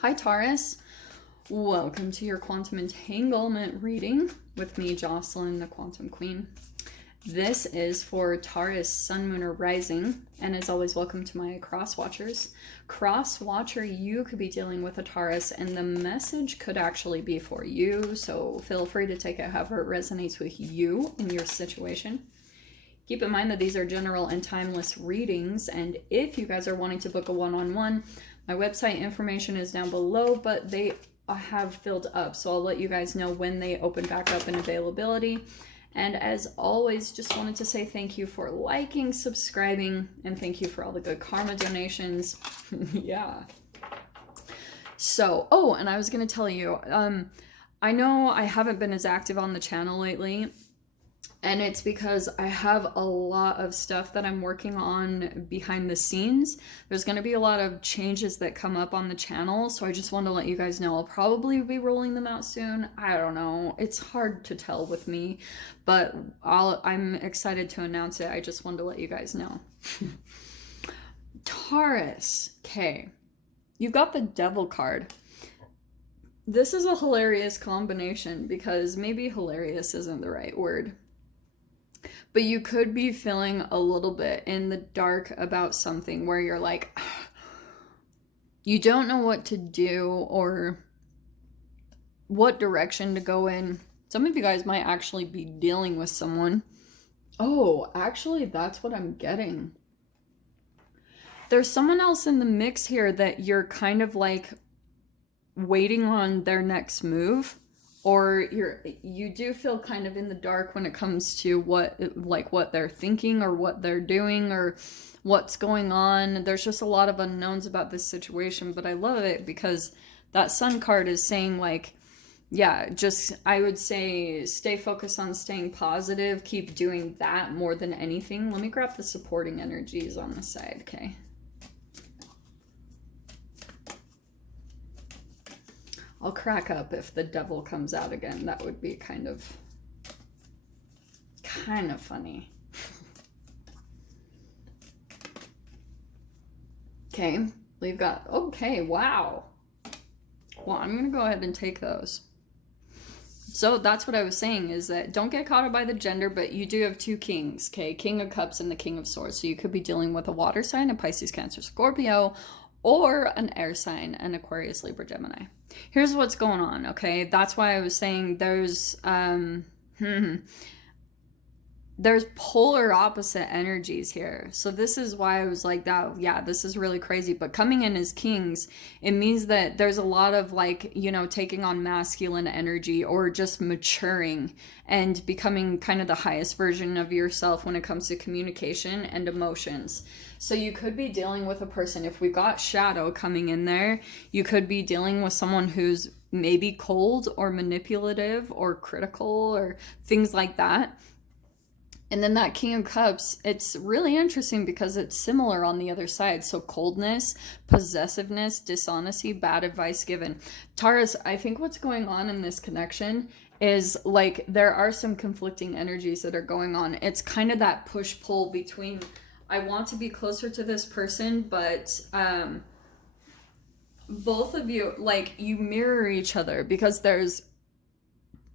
Hi Taurus, welcome to your quantum entanglement reading with me, Jocelyn, the Quantum Queen. This is for Taurus, Sun, Moon, or Rising, and as always, welcome to my cross watchers. Cross watcher, you could be dealing with a Taurus, and the message could actually be for you, so feel free to take it however it resonates with you in your situation. Keep in mind that these are general and timeless readings, and if you guys are wanting to book a one-on-one, my website information is down below, but they have filled up, so I'll let you guys know when they open back up in availability. And as always, just wanted to say thank you for liking, subscribing, and thank you for all the good karma donations. Yeah. So, oh, and I was going to tell you, I know I haven't been as active on the channel lately, and it's because I have a lot of stuff that I'm working on behind the scenes. There's going to be a lot of changes that come up on the channel, so I just want to let you guys know I'll probably be rolling them out soon. I don't know. It's hard to tell with me, but I'm excited to announce it. I just wanted to let you guys know. Taurus. Okay. You've got the Devil card. This is a hilarious combination because maybe hilarious isn't the right word. But you could be feeling a little bit in the dark about something where you're like, you don't know what to do or what direction to go in. Some of you guys might actually be dealing with someone. Oh, actually, that's what I'm getting. There's someone else in the mix here that you're kind of like waiting on their next move. Or you do feel kind of in the dark when it comes to what they're thinking or what they're doing or what's going on. There's just a lot of unknowns about this situation, but I love it because that Sun card is saying like, yeah, just I would say stay focused on staying positive, keep doing that more than anything. Let me grab the supporting energies on the side, okay? I'll crack up if the Devil comes out again. That would be kind of funny. Okay, we've got, okay, wow. Well, I'm gonna go ahead and take those. So that's what I was saying, is that don't get caught up by the gender, but you do have two kings, okay? King of Cups and the King of Swords. So you could be dealing with a water sign, a Pisces, Cancer, Scorpio, or an air sign, an Aquarius, Libra, Gemini. Here's what's going on, okay? That's why I was saying there's polar opposite energies here. So this is why I was like, that, yeah, this is really crazy. But coming in as kings, it means that there's a lot of like, you know, taking on masculine energy or just maturing and becoming kind of the highest version of yourself when it comes to communication and emotions. So you could be dealing with a person, if we've got shadow coming in there, you could be dealing with someone who's maybe cold or manipulative or critical or things like that. And then that King of Cups, it's really interesting because it's similar on the other side. So coldness, possessiveness, dishonesty, bad advice given. Taurus, I think what's going on in this connection is like there are some conflicting energies that are going on. It's kind of that push-pull between I want to be closer to this person, but both of you, like, you mirror each other because there's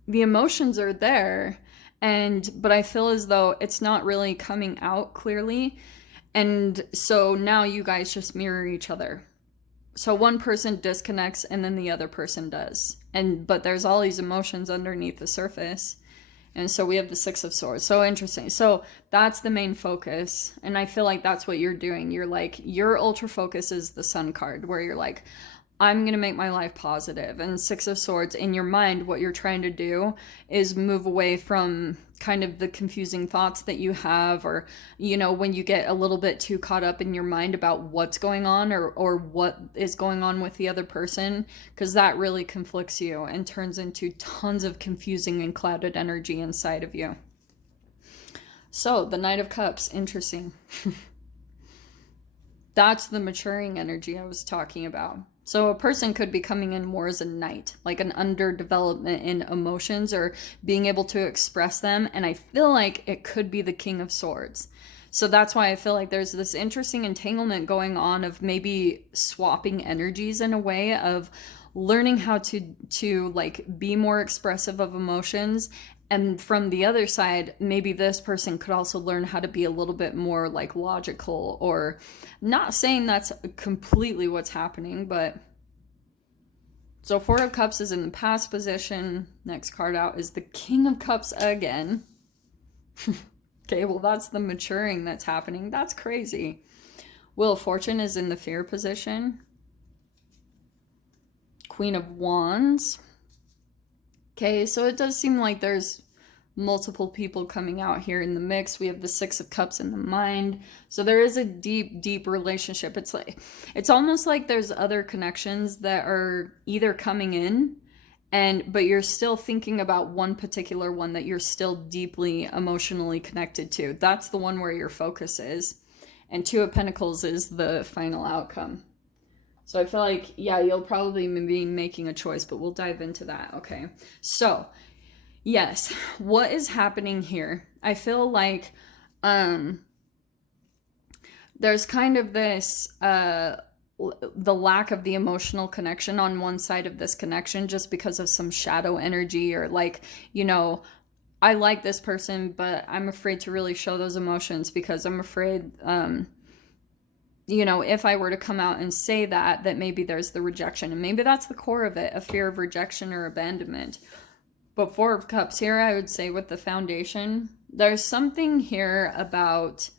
the emotions are there, but I feel as though it's not really coming out clearly, and so now you guys just mirror each other. So one person disconnects and then the other person does, but there's all these emotions underneath the surface. And so we have the Six of Swords. So interesting. So that's the main focus. And I feel like that's what you're doing. You're like, your ultra focus is the Sun card, where you're like, I'm going to make my life positive. And Six of Swords, in your mind, what you're trying to do is move away from kind of the confusing thoughts that you have, or, you know, when you get a little bit too caught up in your mind about what's going on or what is going on with the other person, because that really conflicts you and turns into tons of confusing and clouded energy inside of you. So the Knight of Cups, interesting. That's the maturing energy I was talking about. So a person could be coming in more as a knight, like an underdevelopment in emotions or being able to express them. And I feel like it could be the King of Swords. So that's why I feel like there's this interesting entanglement going on of maybe swapping energies in a way of learning how to like be more expressive of emotions. And from the other side, maybe this person could also learn how to be a little bit more like logical, or not saying that's completely what's happening, but so Four of Cups is in the past position. Next card out is the King of Cups again. Okay, well, that's the maturing that's happening. That's crazy. Wheel of Fortune is in the fear position. Queen of Wands. Okay, so it does seem like there's multiple people coming out here in the mix. We have the Six of Cups in the mind. So there is a deep, deep relationship. It's almost like there's other connections that are either coming in, but you're still thinking about one particular one that you're still deeply emotionally connected to. That's the one where your focus is. And Two of Pentacles is the final outcome. So I feel like, yeah, you'll probably be making a choice, but we'll dive into that. Okay. So, yes, what is happening here? I feel like there's kind of this the lack of the emotional connection on one side of this connection, just because of some shadow energy, or like, you know, I like this person, but I'm afraid to really show those emotions because I'm afraid, you know, if I were to come out and say that maybe there's the rejection, and maybe that's the core of it, a fear of rejection or abandonment. But Four of Cups here, I would say with the foundation, there's something here about,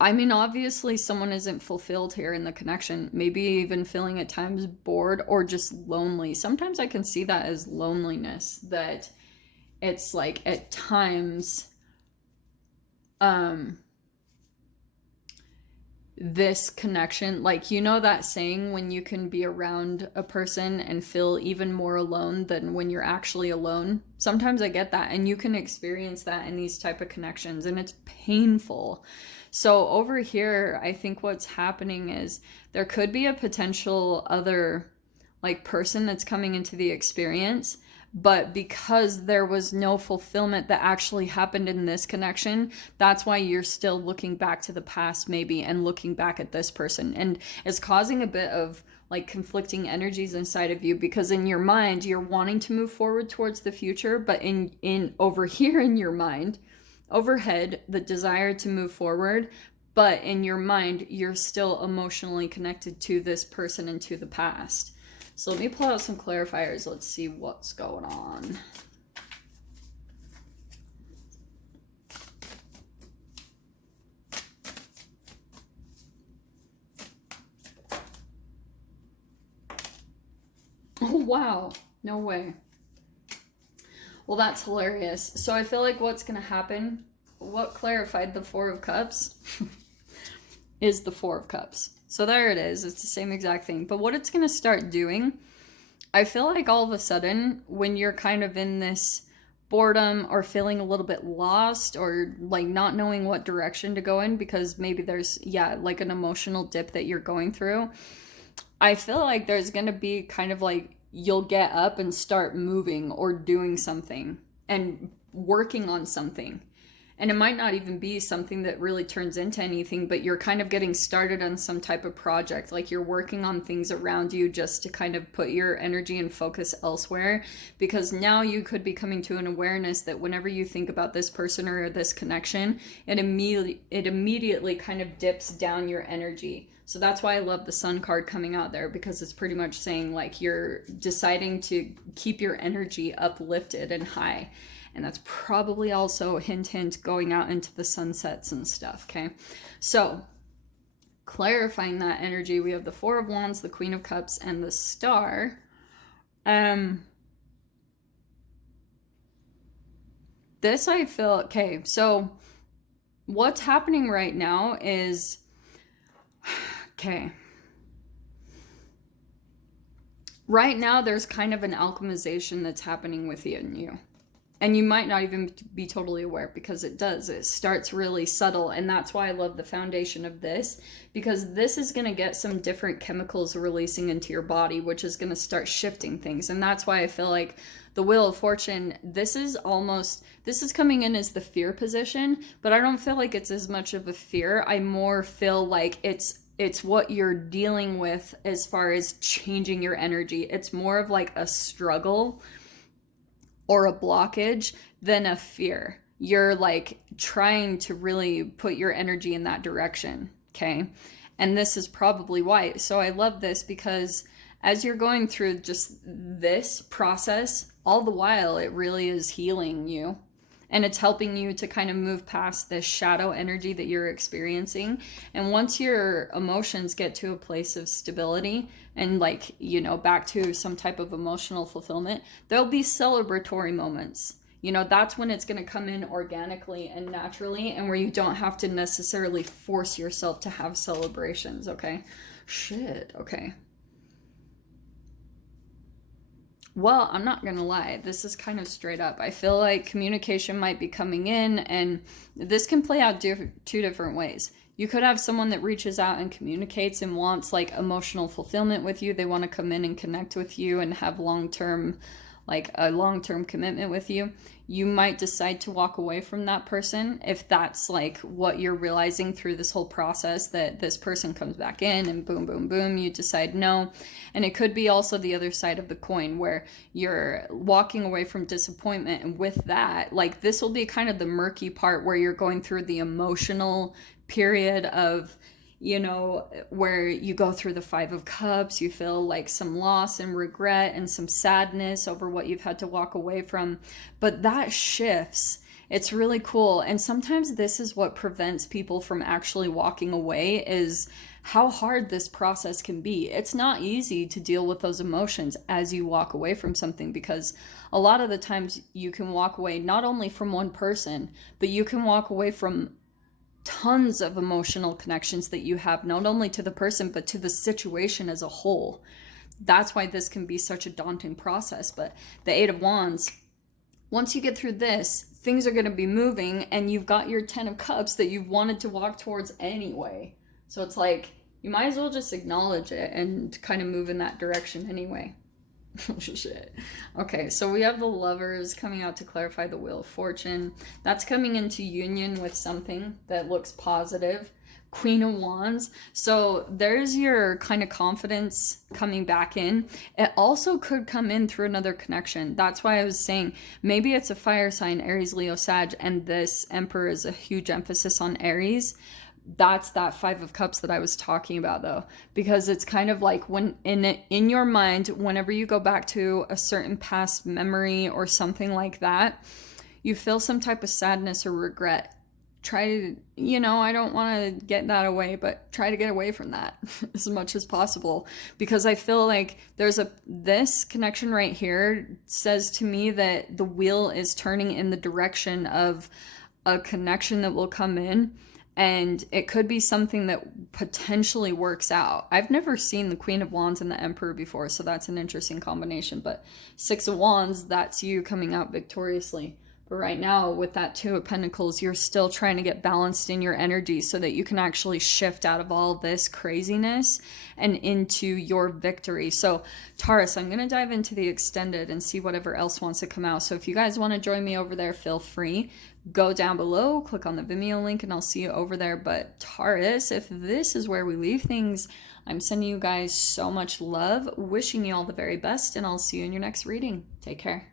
I mean, obviously someone isn't fulfilled here in the connection, maybe even feeling at times bored or just lonely. Sometimes I can see that as loneliness, that it's like at times, this connection, like, you know that saying when you can be around a person and feel even more alone than when you're actually alone? Sometimes I get that, and you can experience that in these type of connections, and it's painful. So over here, I think what's happening is there could be a potential other like person that's coming into the experience, but because there was no fulfillment that actually happened in this connection, that's why you're still looking back to the past maybe, and looking back at this person, and it's causing a bit of like conflicting energies inside of you, because in your mind you're wanting to move forward towards the future, but in over here in your mind, overhead, the desire to move forward, but in your mind you're still emotionally connected to this person and to the past. So let me pull out some clarifiers. Let's see what's going on. Oh, wow. No way. Well, that's hilarious. So I feel like what's going to happen, what clarified the Four of Cups is the Four of Cups. So there it is. It's the same exact thing. But what it's going to start doing, I feel like all of a sudden, when you're kind of in this boredom or feeling a little bit lost, or like not knowing what direction to go in, because maybe there's, yeah, like an emotional dip that you're going through, I feel like there's going to be kind of like, you'll get up and start moving or doing something and working on something. And it might not even be something that really turns into anything, but you're kind of getting started on some type of project. Like you're working on things around you just to kind of put your energy and focus elsewhere. Because now you could be coming to an awareness that whenever you think about this person or this connection, it immediately kind of dips down your energy. So that's why I love the Sun card coming out there, because it's pretty much saying like you're deciding to keep your energy uplifted and high. And that's probably also hint going out into the sunsets and stuff. Okay, so clarifying that energy, we have the Four of Wands, the Queen of Cups, and the Star. This I feel, okay, so what's happening right now is, okay, right now there's kind of an alchemization that's happening within you. And you might not even be totally aware, because it does. It starts really subtle. And that's why I love the foundation of this, because this is going to get some different chemicals releasing into your body, which is going to start shifting things. And that's why I feel like the Wheel of Fortune, this is coming in as the fear position, but I don't feel like it's as much of a fear. I more feel like it's what you're dealing with as far as changing your energy. It's more of like a struggle or a blockage than a fear. You're like trying to really put your energy in that direction, okay? And this is probably why. So I love this, because as you're going through just this process, all the while it really is healing you. And it's helping you to kind of move past this shadow energy that you're experiencing. And once your emotions get to a place of stability and, like, you know, back to some type of emotional fulfillment, there'll be celebratory moments. You know, that's when it's going to come in organically and naturally, and where you don't have to necessarily force yourself to have celebrations, okay? Shit, okay. Well, I'm not gonna lie, this is kind of straight up. I feel like communication might be coming in, and this can play out two different ways. You could have someone that reaches out and communicates and wants like emotional fulfillment with you. They want to come in and connect with you and have long-term, like a long-term commitment with you. You might decide to walk away from that person if that's like what you're realizing through this whole process, that this person comes back in and boom, boom, boom, you decide no. And it could be also the other side of the coin, where you're walking away from disappointment. And with that, like, this will be kind of the murky part where you're going through the emotional period of, you know, where you go through the Five of Cups, you feel like some loss and regret and some sadness over what you've had to walk away from. But that shifts. It's really cool. And sometimes this is what prevents people from actually walking away, is how hard this process can be. It's not easy to deal with those emotions as you walk away from something, because a lot of the times you can walk away not only from one person, but you can walk away from tons of emotional connections that you have, not only to the person, but to the situation as a whole. That's why this can be such a daunting process. But the Eight of Wands, once you get through this, things are going to be moving, and you've got your Ten of Cups that you've wanted to walk towards anyway. So it's like, you might as well just acknowledge it and kind of move in that direction anyway. Oh, shit. Okay, so we have the Lovers coming out to clarify the Wheel of Fortune. That's coming into union with something that looks positive. Queen of Wands. So there's your kind of confidence coming back in. It also could come in through another connection. That's why I was saying maybe it's a fire sign, Aries, Leo, Sag, and this Emperor is a huge emphasis on Aries. That's that Five of Cups that I was talking about, though, because it's kind of like when in your mind, whenever you go back to a certain past memory or something like that, you feel some type of sadness or regret. Try to, you know, I don't want to get that away, but try to get away from that as much as possible, because I feel like this connection right here says to me that the wheel is turning in the direction of a connection that will come in. And it could be something that potentially works out. I've never seen the Queen of Wands and the Emperor before, so that's an interesting combination. But Six of Wands, that's you coming out victoriously. But right now, with that Two of Pentacles, you're still trying to get balanced in your energy so that you can actually shift out of all this craziness and into your victory. So Taurus, I'm going to dive into the extended and see whatever else wants to come out. So if you guys want to join me over there, feel free. Go down below, click on the Vimeo link, and I'll see you over there. But Taurus, if this is where we leave things, I'm sending you guys so much love, wishing you all the very best, and I'll see you in your next reading. Take care.